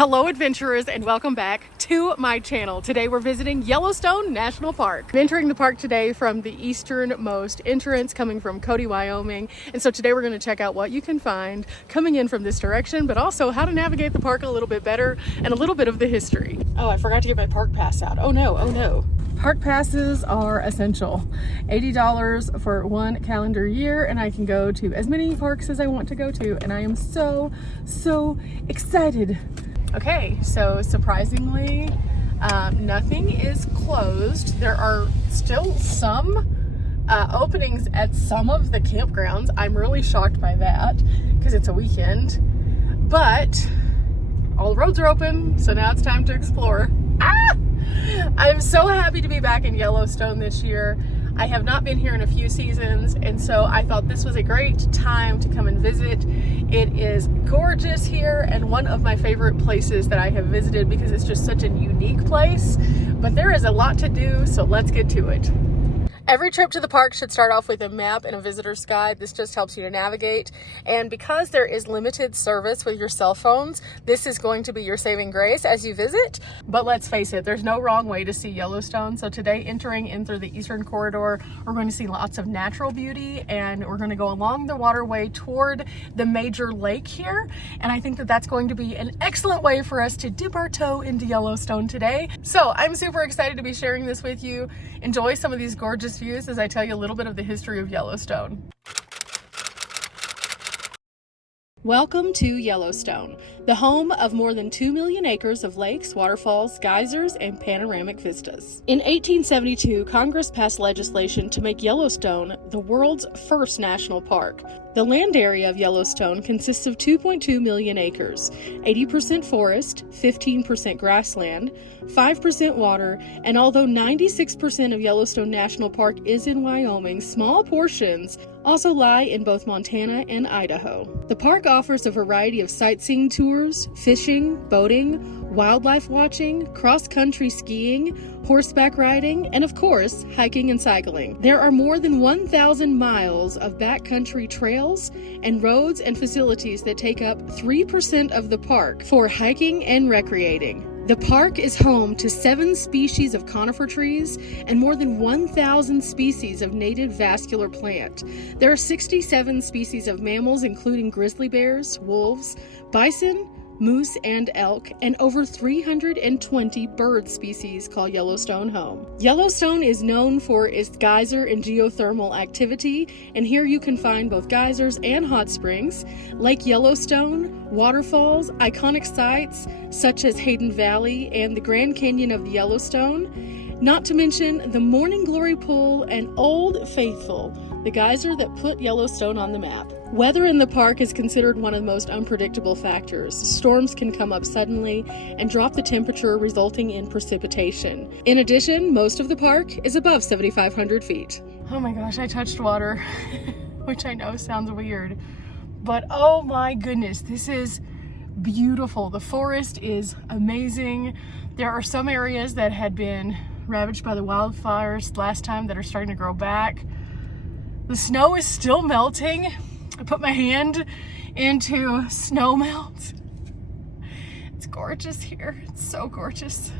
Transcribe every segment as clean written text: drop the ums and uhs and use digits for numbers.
Hello adventurers and welcome back to my channel. Today we're visiting Yellowstone National Park. I'm entering the park today from the easternmost entrance coming from Cody, Wyoming. And so today we're going to check out what you can find coming in from this direction, but also how to navigate the park a little bit better and a little bit of the history. Oh, I forgot to get my park pass out. Oh no, oh no. Park passes are essential. $80 for one calendar year, and I can go to as many parks as I want to go to, and I am so excited. Okay, so surprisingly, nothing is closed. There are still some openings at some of the campgrounds. I'm really shocked by that because it's a weekend, but all the roads are open, so now it's time to explore. I'm so happy to be back in Yellowstone this year. I have not been here in a few seasons, and so I thought this was a great time to come and visit. It is gorgeous here and one of my favorite places that I have visited because it's just such a unique place, but there is a lot to do, so let's get to it. Every trip to the park should start off with a map and a visitor's guide. This just helps you to navigate. And because there is limited service with your cell phones, this is going to be your saving grace as you visit. But let's face it, there's no wrong way to see Yellowstone. So today, entering in through the eastern corridor, we're going to see lots of natural beauty, and we're going to go along the waterway toward the major lake here. And I think that that's going to be an excellent way for us to dip our toe into Yellowstone today. So I'm super excited to be sharing this with you. Enjoy some of these gorgeous views as I tell you a little bit of the history of Yellowstone. Welcome to Yellowstone, the home of more than 2 million acres of lakes, waterfalls, geysers, and panoramic vistas. In 1872, Congress passed legislation to make Yellowstone the world's first national park. The land area of Yellowstone consists of 2.2 million acres, 80% forest, 15% grassland, 5% water, and although 96% of Yellowstone National Park is in Wyoming, small portions also lie in both Montana and Idaho. The park offers a variety of sightseeing tours, fishing, boating, wildlife watching, cross-country skiing, horseback riding, and of course, hiking and cycling. There are more than 1,000 miles of backcountry trails and roads and facilities that take up 3% of the park for hiking and recreating. The park is home to 7 species of conifer trees and more than 1,000 species of native vascular plant. There are 67 species of mammals, including grizzly bears, wolves, bison, moose, and elk, and over 320 bird species call Yellowstone home. Yellowstone is known for its geyser and geothermal activity, and here you can find both geysers and hot springs, Lake Yellowstone, waterfalls, iconic sites such as Hayden Valley and the Grand Canyon of the Yellowstone, not to mention the Morning Glory Pool and Old Faithful, the geyser that put Yellowstone on the map. Weather in the park is considered one of the most unpredictable factors. Storms can come up suddenly and drop the temperature, resulting in precipitation. In addition, most of the park is above 7,500 feet. Oh my gosh, I touched water, which I know sounds weird, but oh my goodness, this is beautiful. The forest is amazing. There are some areas that had been ravaged by the wildfires last time that are starting to grow back. The snow is still melting. I put my hand into snow melt. It's gorgeous here. It's so gorgeous.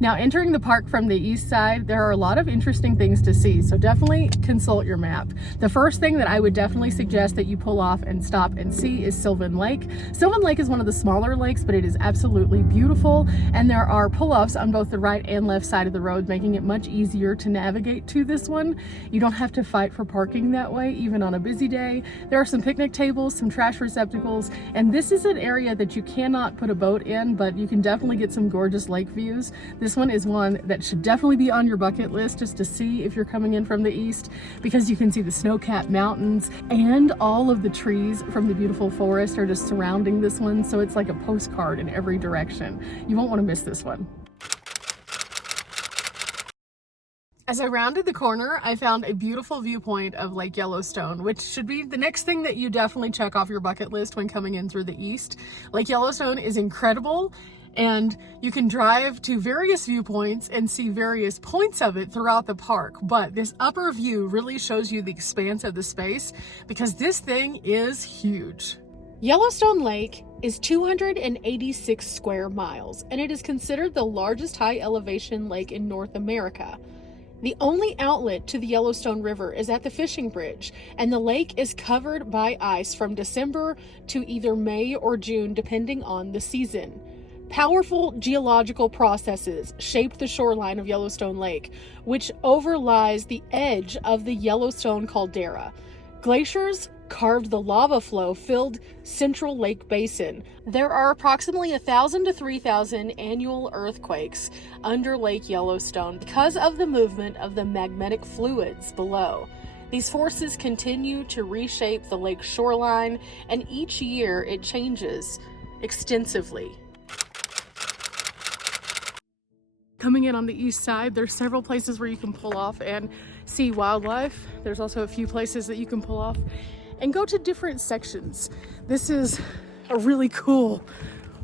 Now, entering the park from the east side, there are a lot of interesting things to see, so definitely consult your map. The first thing that I would definitely suggest that you pull off and stop and see is Sylvan Lake. Sylvan Lake is one of the smaller lakes, but it is absolutely beautiful, and there are pull-offs on both the right and left side of the road, making it much easier to navigate to this one. You don't have to fight for parking that way, even on a busy day. There are some picnic tables, some trash receptacles, and this is an area that you cannot put a boat in, but you can definitely get some gorgeous lake views. This one is one that should definitely be on your bucket list just to see if you're coming in from the east, because you can see the snow-capped mountains and all of the trees from the beautiful forest are just surrounding this one, so it's like a postcard in every direction. You won't want to miss this one. As I rounded the corner, I found a beautiful viewpoint of Lake Yellowstone, which should be the next thing that you definitely check off your bucket list when coming in through the east. Lake Yellowstone is incredible, and you can drive to various viewpoints and see various points of it throughout the park. But this upper view really shows you the expanse of the space because this thing is huge. Yellowstone Lake is 286 square miles, and it is considered the largest high elevation lake in North America. The only outlet to the Yellowstone River is at the fishing bridge, and the lake is covered by ice from December to either May or June, depending on the season. Powerful geological processes shaped the shoreline of Yellowstone Lake, which overlies the edge of the Yellowstone caldera. Glaciers carved the lava flow filled central lake basin. There are approximately 1,000 to 3,000 annual earthquakes under Lake Yellowstone because of the movement of the magmatic fluids below. These forces continue to reshape the lake shoreline, and each year it changes extensively. Coming in on the east side, there's several places where you can pull off and see wildlife. There's also a few places that you can pull off and go to different sections. This is a really cool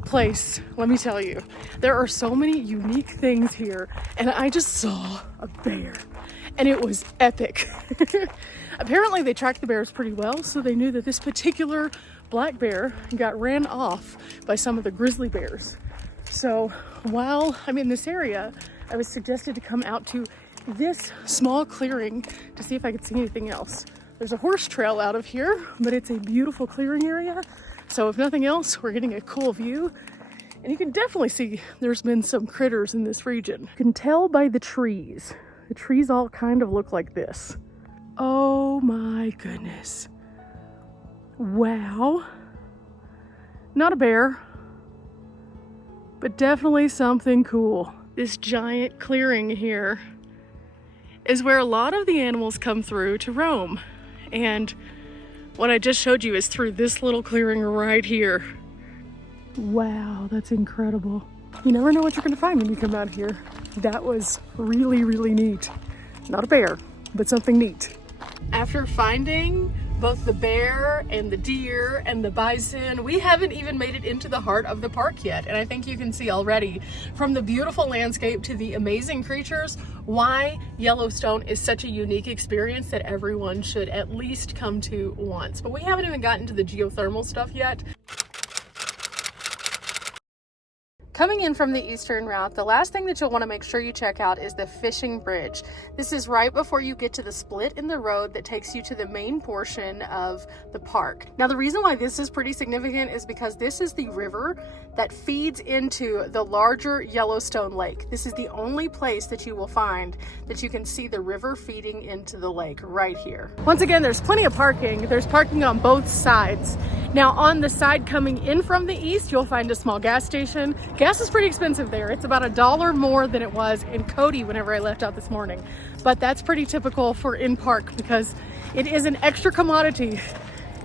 place, let me tell you. There are so many unique things here, and I just saw a bear, and it was epic. Apparently they tracked the bears pretty well, so they knew that this particular black bear got ran off by some of the grizzly bears. So while I'm in this area, I was suggested to come out to this small clearing to see if I could see anything else. There's a horse trail out of here, but it's a beautiful clearing area. So if nothing else, we're getting a cool view. And you can definitely see there's been some critters in this region. You can tell by the trees. The trees all kind of look like this. Oh my goodness. Wow. Not a bear, but definitely something cool. This giant clearing here is where a lot of the animals come through to roam. And what I just showed you is through this little clearing right here. Wow, that's incredible. You never know what you're gonna find when you come out here. That was really, really neat. Not a bear, but something neat. After finding both the bear and the deer and the bison, we haven't even made it into the heart of the park yet. And I think you can see already from the beautiful landscape to the amazing creatures why Yellowstone is such a unique experience that everyone should at least come to once. But we haven't even gotten to the geothermal stuff yet. Coming in from the eastern route, the last thing that you'll want to make sure you check out is the fishing bridge. This is right before you get to the split in the road that takes you to the main portion of the park. Now, the reason why this is pretty significant is because this is the river that feeds into the larger Yellowstone Lake. This is the only place that you will find that you can see the river feeding into the lake right here. Once again, there's plenty of parking. There's parking on both sides. Now, on the side coming in from the east, you'll find a small gas station. Gas is pretty expensive there. It's about $1 more than it was in Cody whenever I left out this morning. But that's pretty typical for in-park because it is an extra commodity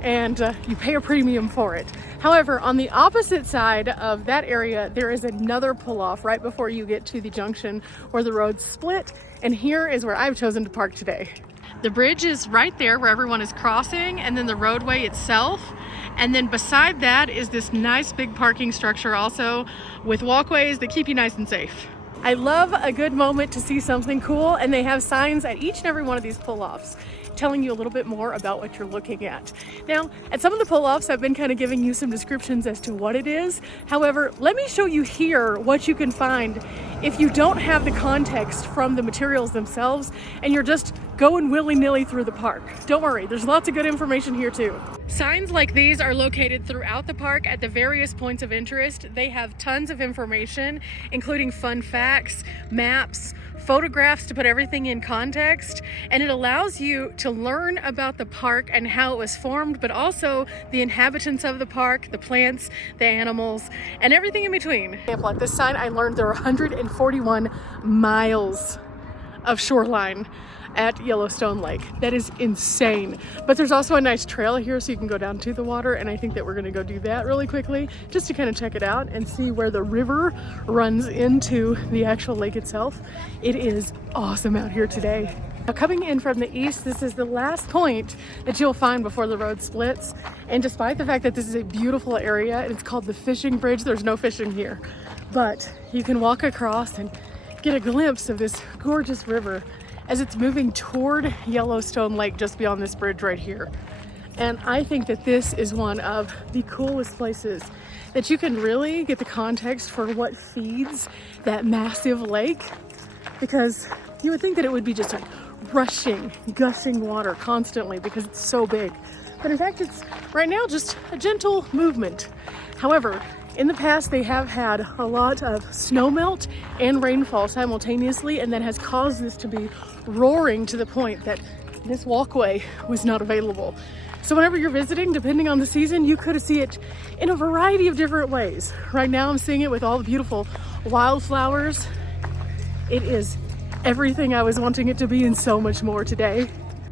and you pay a premium for it. However, on the opposite side of that area, there is another pull-off right before you get to the junction where the roads split. And here is where I've chosen to park today. The bridge is right there where everyone is crossing, and then the roadway itself. And then beside that is this nice big parking structure also with walkways that keep you nice and safe. I love a good moment to see something cool, and they have signs at each and every one of these pull-offs telling you a little bit more about what you're looking at. Now, at some of the pull-offs, I've been kind of giving you some descriptions as to what it is. However, let me show you here what you can find if you don't have the context from the materials themselves and you're just going willy-nilly through the park. Don't worry, there's lots of good information here too. Signs like these are located throughout the park at the various points of interest. They have tons of information, including fun facts, maps, photographs to put everything in context, and it allows you to learn about the park and how it was formed, but also the inhabitants of the park, the plants, the animals, and everything in between. Like this sign, I learned there are 141 miles of shoreline at Yellowstone Lake. That is insane. But there's also a nice trail here so you can go down to the water, and I think that we're gonna go do that really quickly just to kind of check it out and see where the river runs into the actual lake itself. It is awesome out here today. Now, coming in from the east, this is the last point that you'll find before the road splits. And despite the fact that this is a beautiful area and it's called the fishing bridge, there's no fishing here. But you can walk across and get a glimpse of this gorgeous river as it's moving toward Yellowstone Lake just beyond this bridge right here. And I think that this is one of the coolest places that you can really get the context for what feeds that massive lake, because you would think that it would be just like rushing, gushing water constantly because it's so big. But in fact, it's right now just a gentle movement. However, in the past, they have had a lot of snowmelt and rainfall simultaneously, and that has caused this to be roaring to the point that this walkway was not available. So whenever you're visiting, depending on the season, you could see it in a variety of different ways. Right now, I'm seeing it with all the beautiful wildflowers. It is everything I was wanting it to be and so much more today.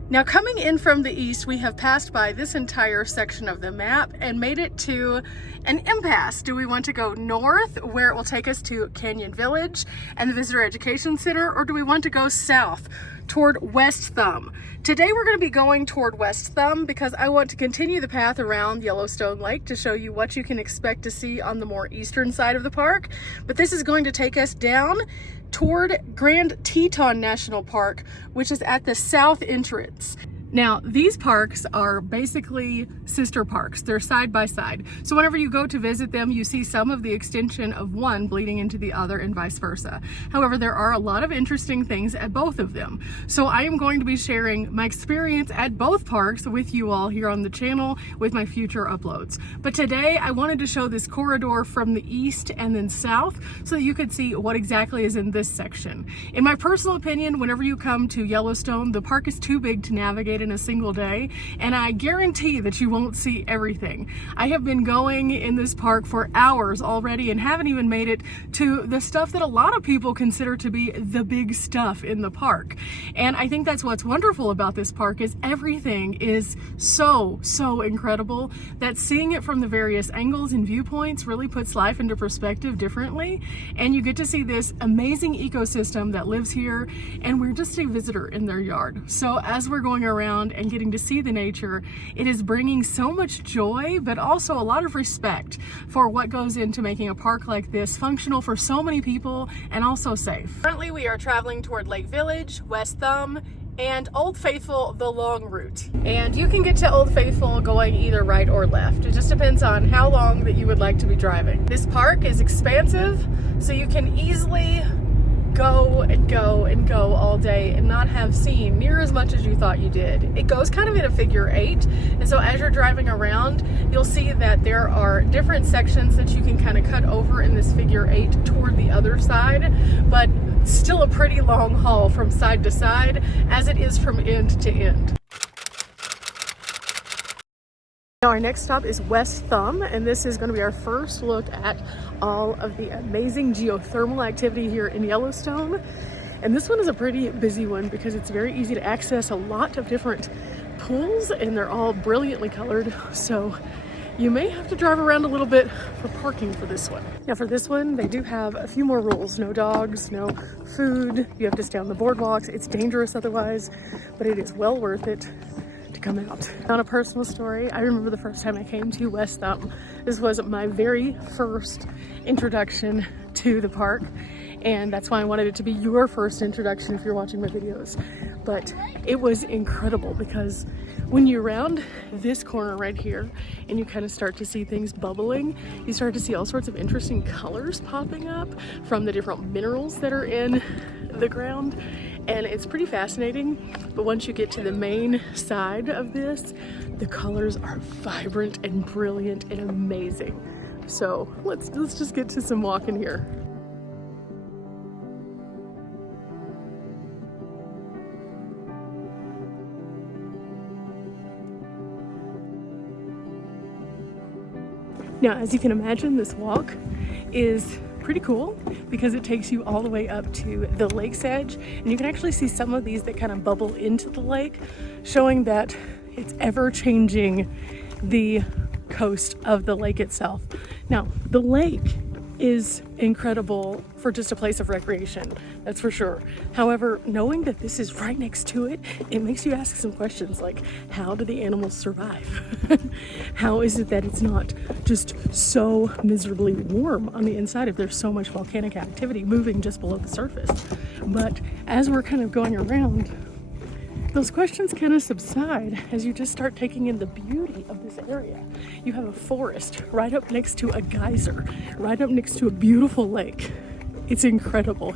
Now, coming in from the east, we have passed by this entire section of the map and made it to an impasse. Do we want to go north, where it will take us to Canyon Village and the Visitor Education Center, or do we want to go south toward West Thumb? Today we're going to be going toward West Thumb because I want to continue the path around Yellowstone Lake to show you what you can expect to see on the more eastern side of the park. But this is going to take us down toward Grand Teton National Park, which is at the south entrance. Now, these parks are basically sister parks. They're side by side. So whenever you go to visit them, you see some of the extension of one bleeding into the other and vice versa. However, there are a lot of interesting things at both of them. So I am going to be sharing my experience at both parks with you all here on the channel with my future uploads. But today I wanted to show this corridor from the east and then south so that you could see what exactly is in this section. In my personal opinion, whenever you come to Yellowstone, the park is too big to navigate in a single day, and I guarantee that you won't see everything. I have been going in this park for hours already and haven't even made it to the stuff that a lot of people consider to be the big stuff in the park. And I think that's what's wonderful about this park is everything is so incredible that seeing it from the various angles and viewpoints really puts life into perspective differently, and you get to see this amazing ecosystem that lives here, and we're just a visitor in their yard. So as we're going around and getting to see the nature, it is bringing so much joy, but also a lot of respect for what goes into making a park like this functional for so many people and also safe. Currently, we are traveling toward Lake Village, West Thumb, and Old Faithful, the long route. And you can get to Old Faithful going either right or left. It just depends on how long that you would like to be driving. This park is expansive, so you can easily go and go and go all day and not have seen near as much as you thought you did. It goes kind of in a figure 8, and so as you're driving around, you'll see that there are different sections that you can kind of cut over in this figure 8 toward the other side, but still a pretty long haul from side to side as it is from end to end. Now our next stop is West Thumb, and this is going to be our first look at all of the amazing geothermal activity here in Yellowstone. And this one is a pretty busy one because it's very easy to access a lot of different pools, and they're all brilliantly colored. So you may have to drive around a little bit for parking for this one. Now for this one, they do have a few more rules. No dogs, no food, you have to stay on the boardwalks. It's dangerous otherwise, but it is well worth it to come out. On a personal story, I remember the first time I came to West Thumb. This was my very first introduction to the park, and that's why I wanted it to be your first introduction if you're watching my videos. But it was incredible because when you're around this corner right here and you kind of start to see things bubbling, you start to see all sorts of interesting colors popping up from the different minerals that are in the ground, and it's pretty fascinating. But once you get to the main side of this, the colors are vibrant and brilliant and amazing. So let's just get to some walking here. Now, as you can imagine, this walk is pretty cool because it takes you all the way up to the lake's edge, and you can actually see some of these that kind of bubble into the lake, showing that it's ever changing the coast of the lake itself. Now, the lake is incredible for just a place of recreation, that's for sure. However, knowing that this is right next to it, it makes you ask some questions like, how do the animals survive? How is it that it's not just so miserably warm on the inside if there's so much volcanic activity moving just below the surface? But as we're kind of going around, those questions kind of subside as you just start taking in the beauty of this area. You have a forest right up next to a geyser, right up next to a beautiful lake. It's incredible.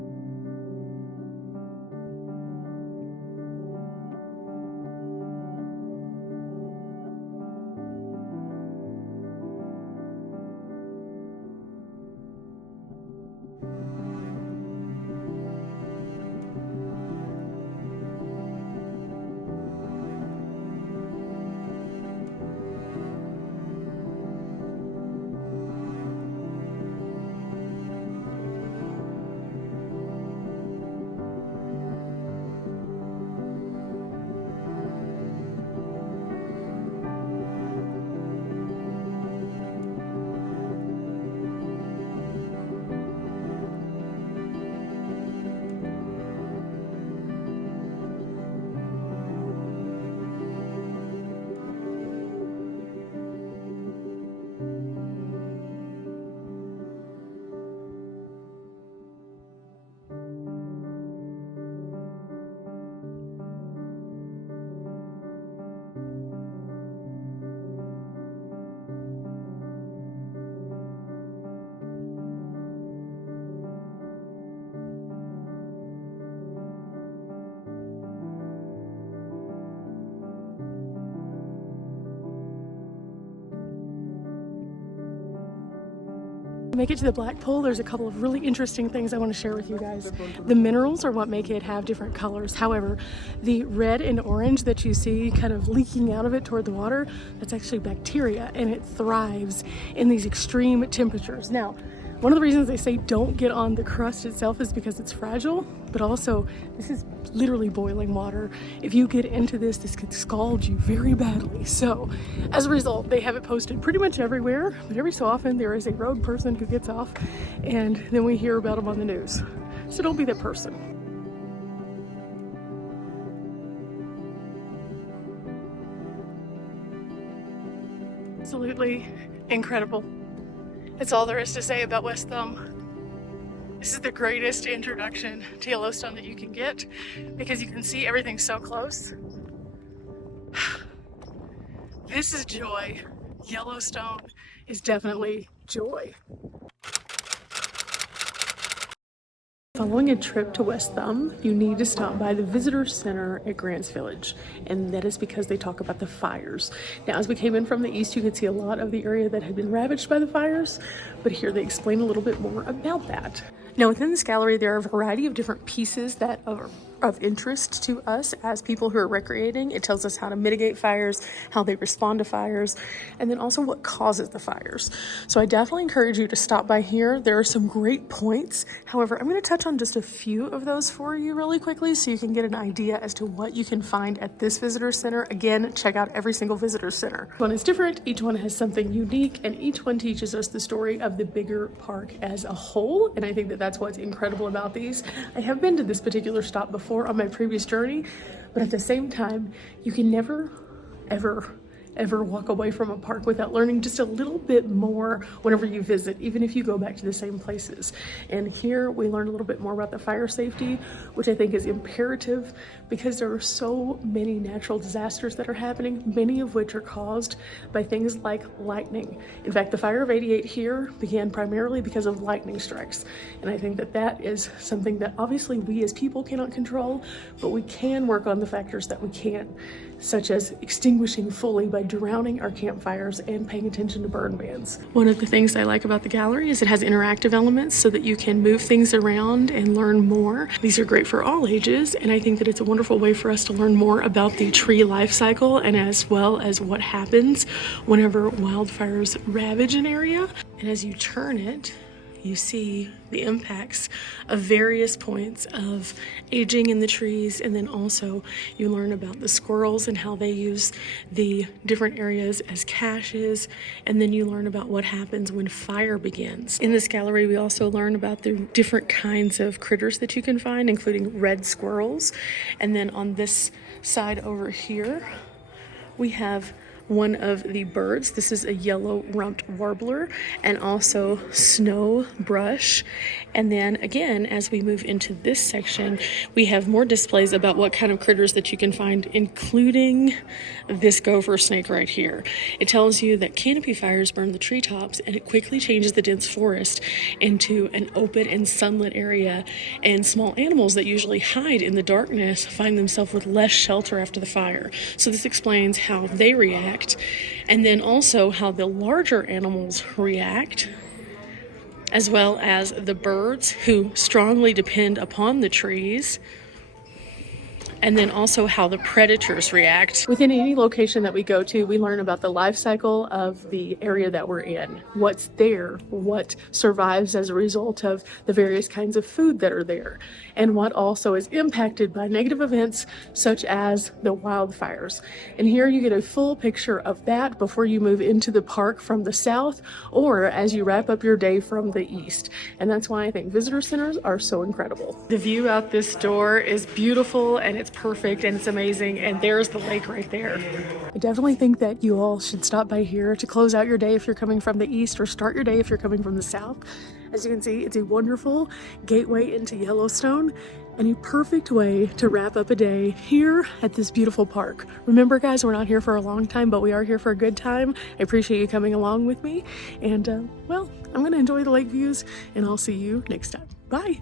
Make it to the black pool, there's a couple of really interesting things I want to share with you guys. The minerals are what make it have different colors. However, the red and orange that you see kind of leaking out of it toward the water, that's actually bacteria, and it thrives in these extreme temperatures. Now, one of the reasons they say don't get on the crust itself is because it's fragile, but also this is literally boiling water. If you get into this could scald you very badly. So as a result, they have it posted pretty much everywhere, but every so often there is a rogue person who gets off and then we hear about them on the news. So don't be that person. Absolutely incredible. That's all there is to say about West Thumb. This is the greatest introduction to Yellowstone that you can get because you can see everything so close. This is joy. Yellowstone is definitely joy. Following a trip to West Thumb, you need to stop by the Visitor Center at Grants Village, and that is because they talk about the fires. Now, as we came in from the east, you could see a lot of the area that had been ravaged by the fires, but here they explain a little bit more about that. Now, within this gallery, there are a variety of different pieces that are of interest to us as people who are recreating. It tells us how to mitigate fires, how they respond to fires, and then also what causes the fires. So I definitely encourage you to stop by here. There are some great points. However, I'm going to touch on just a few of those for you really quickly so you can get an idea as to what you can find at this visitor center. Again, check out every single visitor center. Each one is different, each one has something unique, and each one teaches us the story of the bigger park as a whole, and I think that that's what's incredible about these. I have been to this particular stop before on my previous journey, but at the same time, you can never, ever walk away from a park without learning just a little bit more whenever you visit, even if you go back to the same places. And here we learned a little bit more about the fire safety, which I think is imperative because there are so many natural disasters that are happening, many of which are caused by things like lightning. In fact, the fire of '88 here began primarily because of lightning strikes. And I think that that is something that obviously we as people cannot control, but we can work on the factors that we can, such as extinguishing fully by drowning our campfires and paying attention to burn bans. One of the things I like about the gallery is it has interactive elements so that you can move things around and learn more. These are great for all ages, and I think that it's a wonderful way for us to learn more about the tree life cycle and as well as what happens whenever wildfires ravage an area. And as you turn it, you see the impacts of various points of aging in the trees, and then also you learn about the squirrels and how they use the different areas as caches, and then you learn about what happens when fire begins. In this gallery, we also learn about the different kinds of critters that you can find, including red squirrels. And then on this side over here, we have one of the birds. This is a yellow rumped warbler, and also snow brush. And then again, as we move into this section, we have more displays about what kind of critters that you can find, including this gopher snake right here. It tells you that canopy fires burn the treetops, and it quickly changes the dense forest into an open and sunlit area, and small animals that usually hide in the darkness find themselves with less shelter after the fire. So this explains how they react, and then also how the larger animals react, as well as the birds who strongly depend upon the trees, and then also how the predators react. Within any location that we go to, we learn about the life cycle of the area that we're in. What's there, what survives as a result of the various kinds of food that are there, and what also is impacted by negative events such as the wildfires. And here you get a full picture of that before you move into the park from the south, or as you wrap up your day from the east. And that's why I think visitor centers are so incredible. The view out this door is beautiful, and it's perfect, and it's amazing, and there's the lake right there. I definitely think that you all should stop by here to close out your day if you're coming from the east, or start your day if you're coming from the south. As you can see, it's a wonderful gateway into Yellowstone, and a perfect way to wrap up a day here at this beautiful park. Remember guys, we're not here for a long time, but we are here for a good time. I appreciate you coming along with me, and well, I'm gonna enjoy the lake views, and I'll see you next time. Bye.